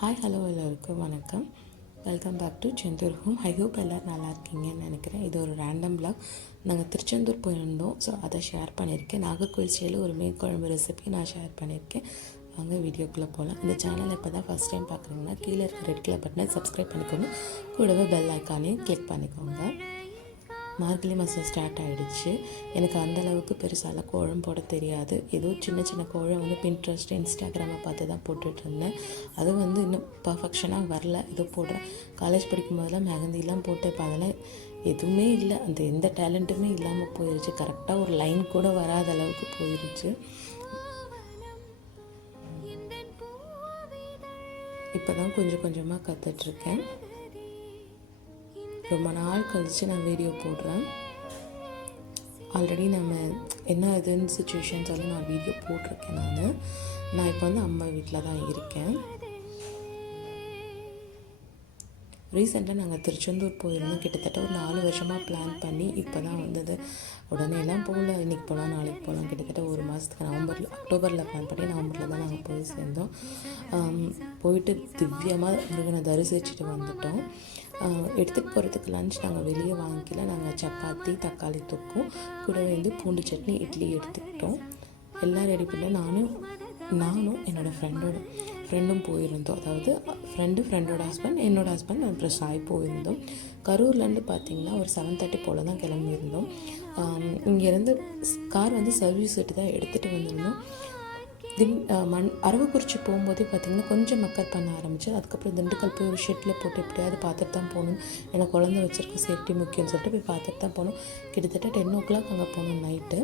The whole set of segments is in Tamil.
ஹாய் ஹலோ எல்லோருக்கும் வணக்கம். Welcome back to Senthur home. I hope எல்லோரும் நல்லா இருக்கீங்கன்னு நினைக்கிறேன். இது ஒரு ரேண்டம் பிளாக். நாங்கள் திருச்செந்தூர் போயிருந்தோம், ஸோ அதை ஷேர் பண்ணியிருக்கேன். நாகர்கோவில் ஸ்டைலில் ஒரு மீன் குழம்பு ரெசிபி நான் ஷேர் பண்ணியிருக்கேன். வாங்க வீடியோக்குள்ளே போகலாம். இந்த சேனலை இப்போ தான் ஃபஸ்ட் டைம் பார்க்குறீங்கன்னா கீழே இருக்க ரெட் கலர் பட்டனை சப்ஸ்கிரைப் பண்ணிக்கோங்க. கூடவே பெல் ஐக்கானையும் கிளிக் பண்ணிக்கோங்க. மார்கழி மாதம் ஸ்டார்ட் ஆகிடுச்சு. எனக்கு அந்தளவுக்கு பெருசாலாம் கோலம் போட தெரியாது. ஏதோ சின்ன சின்ன கோலம் வந்து பின்ட்ரெஸ்ட், இன்ஸ்டாகிராமை பார்த்து தான் போட்டுட்ருந்தேன். அது வந்து இன்னும் பர்ஃபெக்ஷனாக வரல. ஏதோ போடுறேன். காலேஜ் படிக்கும் போதெல்லாம் மெஹந்திலாம் போட்டு இப்போ அதெல்லாம் எதுவுமே இல்லை. அந்த எந்த டேலண்ட்டுமே இல்லாமல் போயிடுச்சு. கரெக்டாக ஒரு லைன் கூட வராத அளவுக்கு போயிடுச்சு. இப்போ தான் கொஞ்சம் கொஞ்சமாக கற்றுட்ருக்கேன். ரொம்ப நாள் கழித்து நான் வீடியோ போடுறேன். ஆல்ரெடி நம்ம என்ன இதுன்னு சுச்சுவேஷன் சொல்லி நான் வீடியோ போட்டிருக்கேன். நான் இப்போ வந்து அம்மா வீட்டில் தான் இருக்கேன். ரீசெண்டாக நாங்கள் திருச்செந்தூர் போயிருந்தோம். கிட்டத்தட்ட ஒரு 4 வருஷமாக பிளான் பண்ணி இப்போ தான் வந்தது. உடனேலாம் போகல, இன்றைக்கி போகலாம் நாளைக்கு போகலாம். கிட்டத்தட்ட ஒரு மாதத்துக்கு அக்டோபரில் பிளான் பண்ணி நவம்பரில் தான் நாங்கள் போய் சேர்ந்தோம். போயிட்டு திவ்யமாக முருகனை தரிசிச்சுட்டு வந்துட்டோம். எடுத்துகிட்டு போகிறதுக்கு லன்ச் நாங்கள் வெளியே வாங்கிக்கல. நாங்கள் சப்பாத்தி, தக்காளி தொக்கும், கூடவே வந்து பூண்டு சட்னி, இட்லி எடுத்துக்கிட்டோம். எல்லாம் ரெடி பண்ணி நானும் என்னோடய ஃப்ரெண்டும் போயிருந்தோம். அதாவது ஃப்ரெண்டோட ஹஸ்பண்ட், என்னோடய ஹஸ்பண்ட், அப்புறம் சாய் போயிருந்தோம். கரூர்லேருந்து பார்த்திங்கன்னா ஒரு 7:30 போல் தான் கிளம்பியிருந்தோம். இங்கேருந்து கார் வந்து சர்வீஸ் விட்டு தான் எடுத்துகிட்டு வந்திருந்தோம். அரவக்குறிச்சி போகும்போதே பார்த்திங்கன்னா கொஞ்சம் மக்கர் பண்ண ஆரம்பிச்சு. அதுக்கப்புறம் திண்டுக்கல் போய் ஒரு ஷெட்டில் போட்டு எப்படியாவது பார்த்துட்டு தான் போகணும். ஏன்னா குழந்தை வச்சுருக்க சேஃப்டி முக்கியம்னு சொல்லிட்டு போய் பார்த்துட்டு தான் போகணும். கிட்டத்தட்ட 10 o'clock அங்கே போகணும் நைட்டு.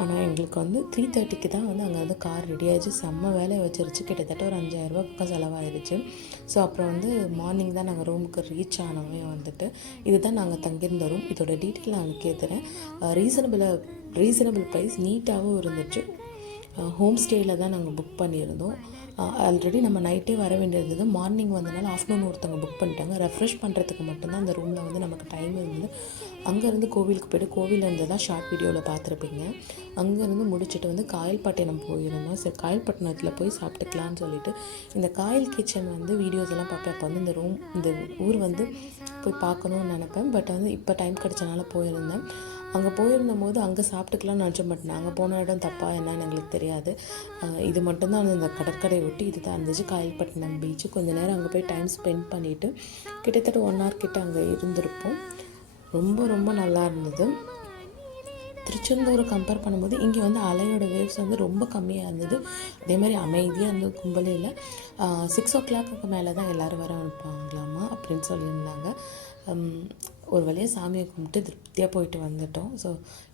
ஆனால் எங்களுக்கு வந்து 3:30க்கு தான் வந்து அங்கே வந்து கார் ரெடி ஆகிடுச்சு. செம்ம வேலையை வச்சிருச்சு. கிட்டத்தட்ட ஒரு 5,000 பக்கம் செலவாயிடுச்சு. ஸோ அப்புறம் வந்து மார்னிங் தான் நாங்கள் ரூமுக்கு ரீச் ஆனவே வந்துட்டு இதுதான் நாங்கள் தங்கியிருந்த ரூம். இதோட டீட்டெயில் நான் கேட்குறேன். ரீசனபிள் ப்ரைஸ், நீட்டாகவும் இருந்துச்சு. ஹோம் ஸ்டேயில் தான் நாங்கள் புக் பண்ணியிருந்தோம். ஆல்ரெடி நம்ம நைட்டே வர வேண்டியிருந்தது. மார்னிங் வந்தனால ஆஃப்டர்நூன் ஒருத்தவங்க புக் பண்ணிட்டாங்க. ரெஃப்ரெஷ் பண்ணுறதுக்கு மட்டும்தான் அந்த ரூமில் வந்து நமக்கு டைம் இருந்தது. அங்கேருந்து கோவிலுக்கு போய்ட்டு, கோவிலேருந்து தான் ஷார்ட் வீடியோவில் பார்த்துருப்பீங்க. அங்கேருந்து முடிச்சுட்டு வந்து காயல்பட்டினம் போயிருந்தோம். சரி, காயல்பட்டினத்தில் போய் சாப்பிட்டுக்கலான்னு சொல்லிட்டு இந்த காயல் கிச்சன் வந்து வீடியோஸ் எல்லாம் பார்ப்பேன். அப்போ வந்து இந்த ஊர் வந்து போய் பார்க்கணுன்னு நினப்பேன். பட் வந்து இப்போ டைம் கிடச்சனால போயிருந்தேன். அங்கே போயிருந்தபோது அங்கே சாப்பிட்டுக்கலாம்னு நினச்சேன். பட் நாங்கள் போன இடம் தப்பாக என்னன்னு எங்களுக்கு தெரியாது. இது மட்டும்தான் வந்து இந்த கடற்கரை ஒட்டி இது தான் இருந்துச்சு, காயல்பட்டினம் பீச்சு. கொஞ்சம் நேரம் அங்கே போய் டைம் ஸ்பெண்ட் பண்ணிவிட்டு கிட்டத்தட்ட 1 hour கிட்ட அங்கே இருந்திருப்போம். ரொம்ப ரொம்ப நல்லா இருந்தது. திருச்செந்தூரை கம்பேர் பண்ணும்போது இங்கே வந்து அலையோட வேவ்ஸ் வந்து ரொம்ப கம்மியாக இருந்தது. அதே மாதிரி அமைதியாக இருந்தது. கும்பலே இல்லை. 6 o'clock மேலே தான் எல்லோரும் வர அனுப்புவாங்களாமா அப்படின்னு சொல்லியிருந்தாங்க. ஒரு வழியாக சாமியை கும்பிட்டு திருப்தியாக போயிட்டு வந்துட்டோம். ஸோ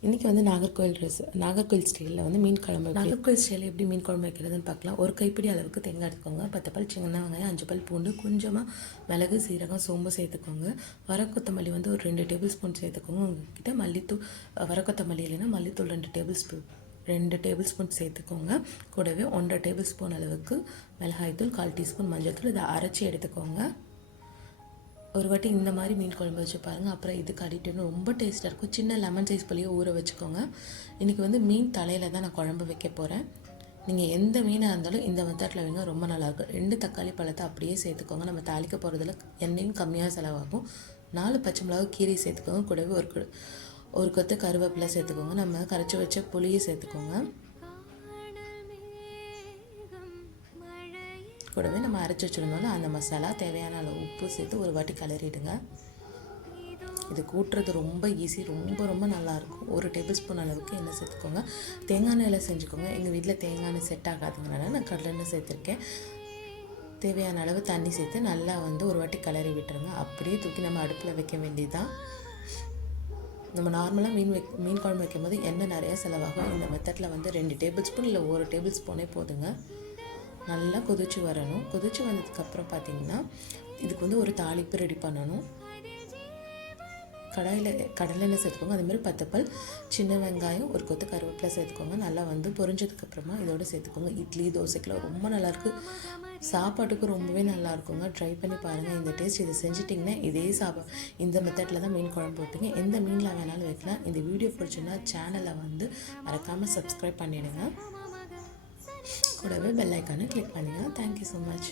இன்றைக்கி வந்து நாகர்கோவில் ஸ்டைலில் வந்து மீன் குழம்பு. நாகர்கோவில் ஸ்டைலில் எப்படி மீன் குழம்பு வைக்கிறதுன்னு பார்க்கலாம். ஒரு கைப்பிடி அளவுக்கு தேங்காய் எடுத்துக்கோங்க. 10 பல் சின்ன வெங்காயம், 5 பல் பூண்டு, கொஞ்சமாக மிளகு, சீரகம், சோம்பு சேர்த்துக்கோங்க. வரக்கொத்தமல்லி வந்து ஒரு 2 டேபிள் ஸ்பூன் சேர்த்துக்கோங்க. உங்ககிட்ட மல்லித்தூள், வரக்கொத்தமல்லி இல்லைன்னா மல்லித்தூள் 2 டேபிள் ஸ்பூன் சேர்த்துக்கோங்க. கூடவே 1.5 டேபிள் ஸ்பூன் அளவுக்கு மிளகாய்த்தூள், 1/4 டீஸ்பூன் மஞ்சள்தூள். இதை அரைச்சி எடுத்துக்கோங்க. ஒரு வாட்டி இந்த மாதிரி மீன் குழம்பு வச்சு பாருங்கள். அப்புறம் இதுக்கு அடிக்டிவ்னு ரொம்ப டேஸ்ட்டாக இருக்கும். சின்ன லெமன் சைஸ் புளியை ஊற வச்சுக்கோங்க. இன்றைக்கி வந்து மீன் தலையில் தான் நான் குழம்பு வைக்க போகிறேன். நீங்கள் எந்த மீனாக இருந்தாலும் இந்த மெத்தடில் வைங்க, ரொம்ப நல்லாயிருக்கும். 2 தக்காளி பழத்தை அப்படியே சேர்த்துக்கோங்க. நம்ம தாளிக்க போகிறதுல எண்ணெயும் கம்மியாக செலவாகும். 4 பச்சை மிளகா கீரை சேர்த்துக்கோங்க. கூடவே ஒரு கொத்து கருவேப்பிலை சேர்த்துக்கோங்க. நம்ம கரைச்சி வச்ச புளியை சேர்த்துக்கோங்க. கூடவே நம்ம அரைச்சி வச்சுருந்தோம்ல அந்த மசாலா, தேவையான அளவு உப்பு சேர்த்து ஒரு வாட்டி கிளறிடுங்க. இது கூட்டுறது ரொம்ப ஈஸி, ரொம்ப ரொம்ப நல்லாயிருக்கும். 1 டேபிள் ஸ்பூன் அளவுக்கு எண்ணெய் சேர்த்துக்கோங்க. தேங்காய் எண்ணெயில் செஞ்சுக்கோங்க. எங்கள் வீட்டில் தேங்காய் எண்ணெய் செட் ஆகாதுங்கனால நான் கடலை எண்ணெய் சேர்த்துருக்கேன். தேவையான அளவு தண்ணி சேர்த்து நல்லா வந்து ஒரு வாட்டி கிளறி விட்டுருங்க. அப்படியே தூக்கி நம்ம அடுப்பில் வைக்க வேண்டியதுதான். நம்ம நார்மலாக மீன் குழம்பு வைக்கும் போது எண்ணெய் நிறையா செலவாகும். இந்த மெத்தடில் வந்து 2 டேபிள் ஸ்பூன் இல்லை 1 டேபிள் ஸ்பூனே போதுங்க. நல்லா கொதிச்சு வரணும். கொதிச்சு வந்ததுக்கப்புறம் பார்த்திங்கன்னா இதுக்கு வந்து ஒரு தாளிப்பு ரெடி பண்ணணும். கடலெண்ணெய் சேர்த்துக்கோங்க. அதேமாதிரி 10 பல் சின்ன வெங்காயம், ஒரு கொத்து கருவேப்பிலை சேர்த்துக்கோங்க. நல்லா வந்து பொரிஞ்சதுக்கப்புறமா இதோடு சேர்த்துக்கோங்க. இட்லி, தோசைக்கெலாம் ரொம்ப நல்லாயிருக்கு. சாப்பாட்டுக்கு ரொம்பவே நல்லாயிருக்குங்க. ட்ரை பண்ணி பாருங்கள். இந்த டேஸ்ட் இதை செஞ்சிட்டிங்கன்னா இந்த மெத்தடில் தான் மீன் குழம்பு வைப்பீங்க. எந்த மீனில் வேணாலும் வைக்கலாம். இந்த வீடியோ பிடிச்சுன்னா சேனலை வந்து மறக்காமல் சப்ஸ்கிரைப் பண்ணிவிடுங்க. கூடவே பெல் ஐக்கானை கிளிக் பண்ணுங்கள். Thank you so much.